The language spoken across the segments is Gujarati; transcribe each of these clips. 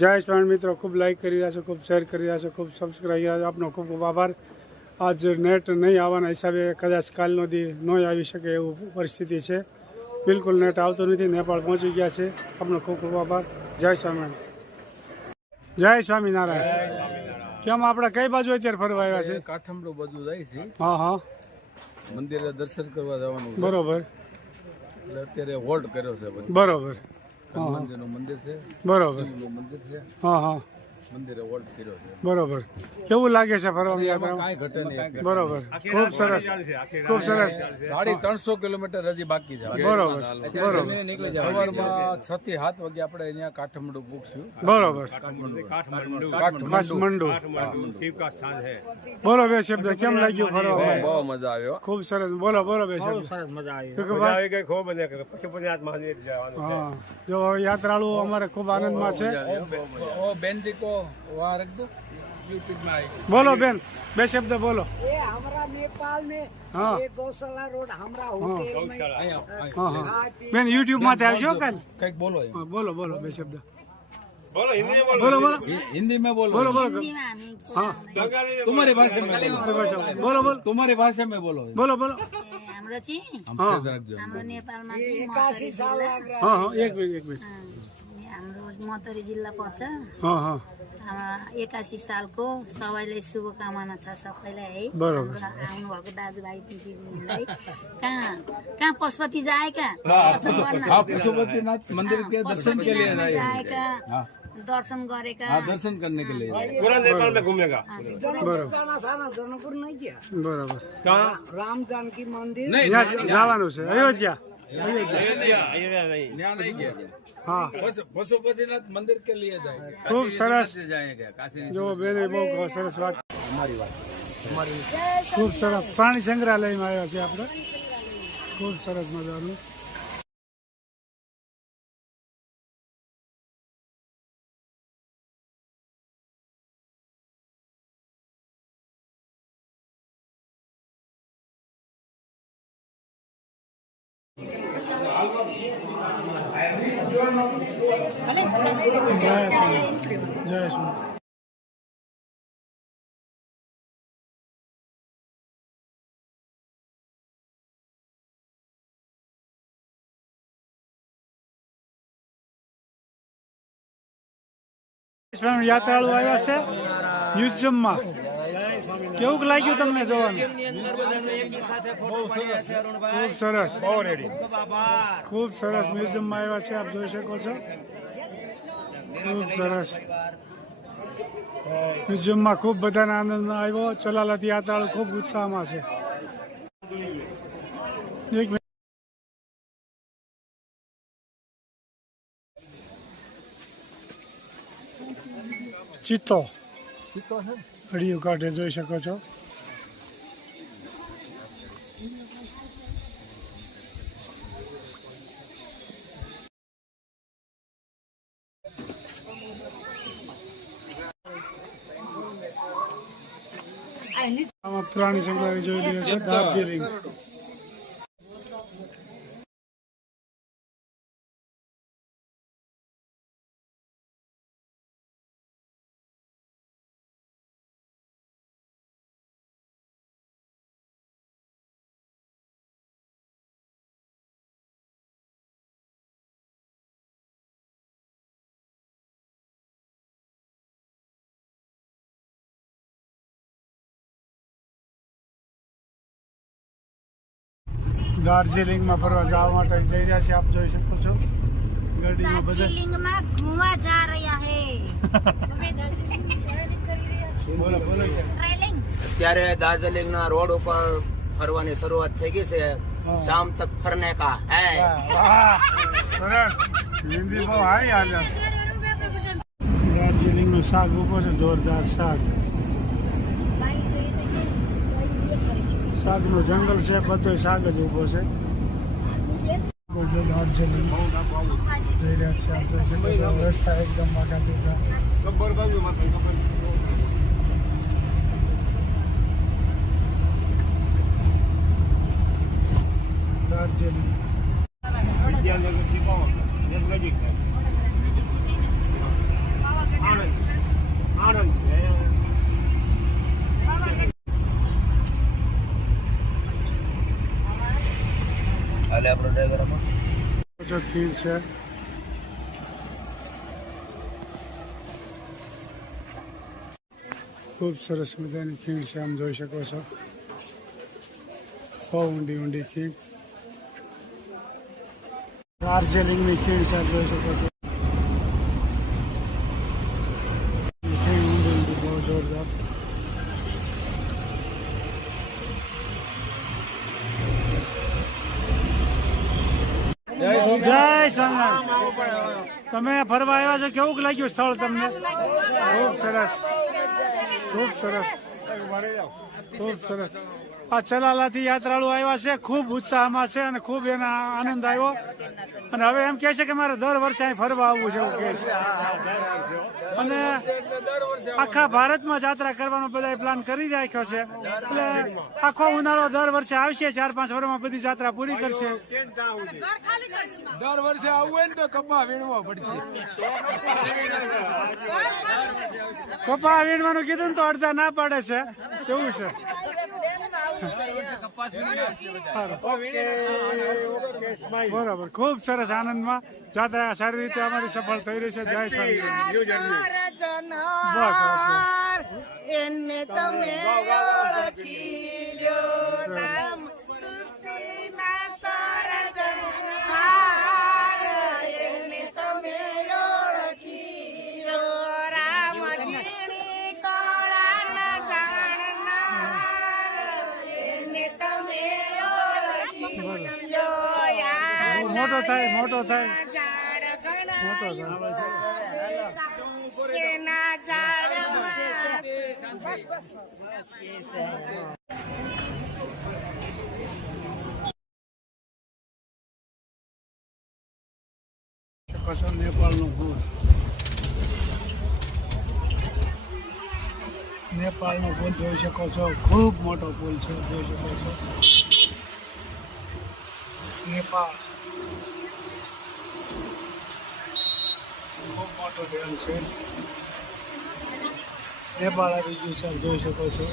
જય સ્વામી મિત્રો, ખૂબ લાઈક કરી રહ્યા છો, ખૂબ શેર કરી રહ્યા છો, ખૂબ સબસ્ક્રાઈબ કરી રહ્યા છો. આપનો ખૂબ ખૂબ આભાર. આજ નેટ નહીં આવવાના હિસાબે કદાચ કાલનો દી ન આવી શકે એવું પરિસ્થિતિ છે. બિલકુલ નેટ આવતું નથી. નેપાળ પહોંચી ગયા છે. આપનો ખૂબ ખૂબ આભાર. જય સ્વામિનારાયણ. જય સ્વામિનારાયણ. કેમ આપણે કઈ બાજુ અત્યારે ફરવા આવ્યા છે? કાઠમંડુ બાજુ જાય છે. હા હા, મંદિરે દર્શન કરવા જવાનું છે. બરોબર. એટલે અત્યારે હોલ્ડ કર્યો છે. બરોબર. હનુમાનજીનું મંદિર છે, બરોબર. શિવનું મંદિર છે, હા હા, મંદિરે હોલ્ડ કર્યો છે. બરોબર. કેવું લાગે છે ફરવા યાત્રા? કાંઈ ઘટે નહીં. બરોબર, ખૂબ સરસ, ખૂબ સરસ. 350 કિલોમીટર હજી બાકી છે. બરોબર, બરોબર, સવારમાં 6 થી 7 વાગે આપણે અહીંયા કાઠમંડુ પૂછ્યું. બરોબર. કાઠમંડુ. બોલો બે શબ્દ, કેમ લાગ્યું ફરવા? બહુ મજા આવ્યો. ખૂબ સરસ. બોલો બોલો બે શબ્દ. સરસ મજા આવી. હા, જો યાત્રાળુ અમારે ખૂબ આનંદમાં છે. ઓ બેન દીકો વહાં રખ દો. YouTube में आएगी. બોલો બેન, બે શબ્દ બોલો. ये हमारा नेपाल में हाँ। ये गौशाला रोड हमारा होटल में હા હા, બેન યુટ્યુબ માંથી આવશો કાલ? કંઈક બોલો. હા, બોલો બોલો બે શબ્દ. बोलो हिंदी में बोलो। બોલો બોલો हिंदी में बोलो. બોલો બોલો. હા, तुम्हारी भाषा में बोलो. બોલો બોલો तुम्हारी भाषा में बोलो. બોલો બોલો. हाम्रो चाहिँ हमसे रख दो. हाम्रो नेपालमा चाहिँ 81 साल लग रहा હા હા, એક મિનિટ એક મિનિટ. हाम्रो मधुरी जिल्ला पर्छ। હા હા, 81 सालको सबैलाई शुभकामना छ सबैलाई है। बरोबर। हाम्रो आउनुभएको दाजुभाइ दिदीबहिनीलाई कहाँ कहाँ पशुपति जाएका दर्शन गर्न हाँ, पशुपतिनाथ मंदिर के दर्शन के लिए आए. जाएका दर्शन गरेका हाँ, दर्शन करने के लिए. पूरा नेपाल में घूमेगा। जनकपुर जाना था ना, जनकपुर नहीं गया। બરાબર. कहाँ? राम जानकी मंदिर ત્યાં જવાનું છે અયોધ્યા. अयोध्या नहीं। यहाँ नहीं गया. હા, पशुपतिनाथ मंदिर के लिए जाएंगे. ખૂબ સરસ. जाएंगे काशी. જો બેને બહુ સરસ વાત. ખૂબ સરસ પ્રાણી સંગ્રહાલયમાં આવ્યા છે આપણે. ખૂબ સરસ મજાનું. જય શ્રી યાત્રાળુ આવ્યા છે મ્યુઝિયમમાં. કેવું લાગ્યું તમને જોવાનું? ખૂબ સરસ, ખૂબ સરસ મ્યુઝિયમમાં આવ્યા છે. આપ જોઈ શકો છો. ખૂબ સરસ મ્યુઝિયમમાં ખૂબ બધાને આનંદ આવ્યો. ચલાલાથી યાત્રાળુ ખૂબ ઉત્સાહમાં છે. એક મિનિટ. ચિત્તો હડિયું કાઢે જોઈ શકો છો. આમાં પુરાણી સંગ્રહાલય જોઈ રહ્યો છે દાર્જિલિંગ. દાર્જિલિંગમાં ફરવા જવા માટે જઈ રહ્યા છે. આપ જોઈ શકો છો ગાડીમાં બધા. दार्जिलिङमा घुमा जा રહ્યા હે બોલો બોલો. ટ્રેલિંગ અત્યારે દાર્જિલિંગ ના રોડ ઉપર ફરવાની શરૂઆત થઈ ગઈ છે. શામ તક ફરને કા હે. વાહ, સરસ. હિન્દી બહુ હારી હાલે છે. દાર્જિલિંગનું શાક ઉભો છે, જોરદાર શાક. શાકનું જંગલ છે, બધો શાક જ ઉભો છે. દાર્જિલિંગ જઈ રહ્યા છે. આપણે રસ્તા એકદમ મોટા ચોખા. દાર્જિલિંગ विद्यानगर की पावर नजदीक है। ખીણ છે. ખૂબ સરસ મજાની ખીણ છે, આમ જોઈ શકો છો. બહુ ઊંડી ઊંડી ખીણ. દાર્જિલિંગની ખીણ છે, જોઈ શકો છો. ખીણ ઊંડી ઊંડી બહુ જોરદાર. જય સ્વામિનારાયણ. તમે ફરવા આવ્યા છો, કેવું લાગ્યું સ્થળ તમને? ખૂબ સરસ, ખૂબ સરસ, ખૂબ સરસ. આ ચલાલાથી યાત્રાળુ આવ્યા છે, ખૂબ ઉત્સાહમાં છે અને ખૂબ એને આનંદ આવ્યો. અને હવે એમ કહે છે કે મારે દર વર્ષે અહીં ફરવા આવવું છે, એવું કહે છે. અને આખા ભારતમાં યાત્રા કરવાનો બધા પ્લાન કરી રાખ્યો છે. એટલે આખો ઉનાળો દર વર્ષે આવશે, 4-5 વર્ષમાં બધી યાત્રા પૂરી કરશે. દર વર્ષે આવવું હોય ને તો કપા વીણવો પડશે. કપા વીણવાનું કીધું ને તો અડધા ના પાડે છે, એવું છે. બરાબર, ખૂબ સરસ. આનંદમાં યાત્રા સારી રીતે અમારી સફળ થઈ રહી છે. જય સ્વામિનારાયણ. એને તમે ઓળખી લ્યો, રામ સૃષ્ટિના સર્જનહાર. એને તમે ઓળખી લ્યો, રામજીની કળાના જાણનાર. એને તમે ઓળખી લ્યો, મોટો થાય, મોટો થાય, ઝાડ ઘણા મોટો થાય. એના ઝાડમાં નેપાળનો પુલ. નેપાળનો પુલ જોઈ શકો છો, ખૂબ મોટો પુલ છે, જોઈ શકો છો. નેપાળ ખૂબ મોટો ડેમ છે. નેપાળ આવી ગયું છે, જોઈ શકો છો.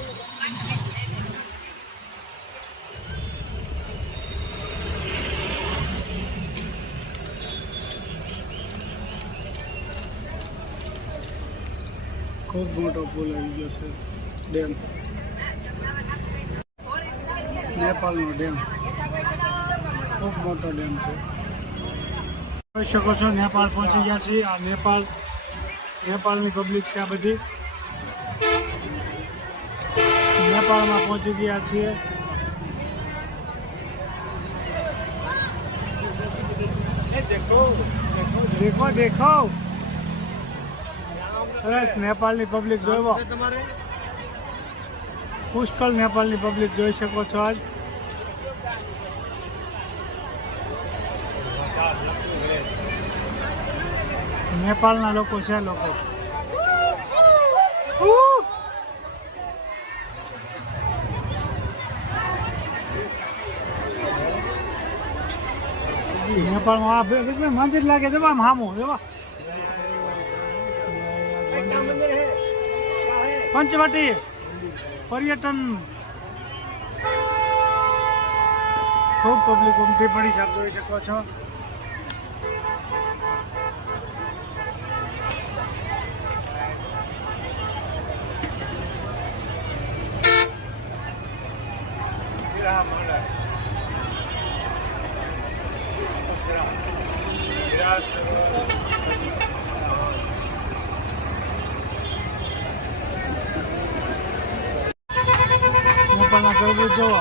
ખૂબ મોટો પુલ આવી ગયો છે, ડેમ. નેપાળનો ડેમ ખૂબ મોટો ડેમ છે. જોઈ શકો છો, નેપાળ પહોંચી ગયા છીએ. આ નેપાળની પબ્લિક છે આ બધી. નેપાળમાં પહોંચી ગયા છીએ. દેખો દેખો, સરસ નેપાળની પબ્લિક જોવો. પુષ્કળ નેપાળની પબ્લિક જોઈ શકો છો આજ. નેપાળના લોકો છે, લોકો. નેપાળમાં આ મંદિર લાગે છે, આમ હામું એવા પંચવટી પર્યટન. ખૂબ પબ્લિક ઉમટી પડી છે, આપ જોઈ શકો છો. નેપાળના તરબૂચ જોવો.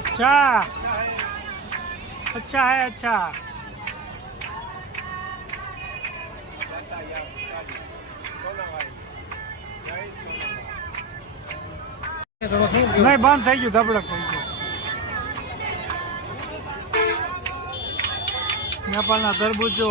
अच्छा अच्छा है, अच्छा. નહીં, બંધ થઈ ગયું, ધબડક થઈ ગયું. નેપાળના તરબૂચ જો.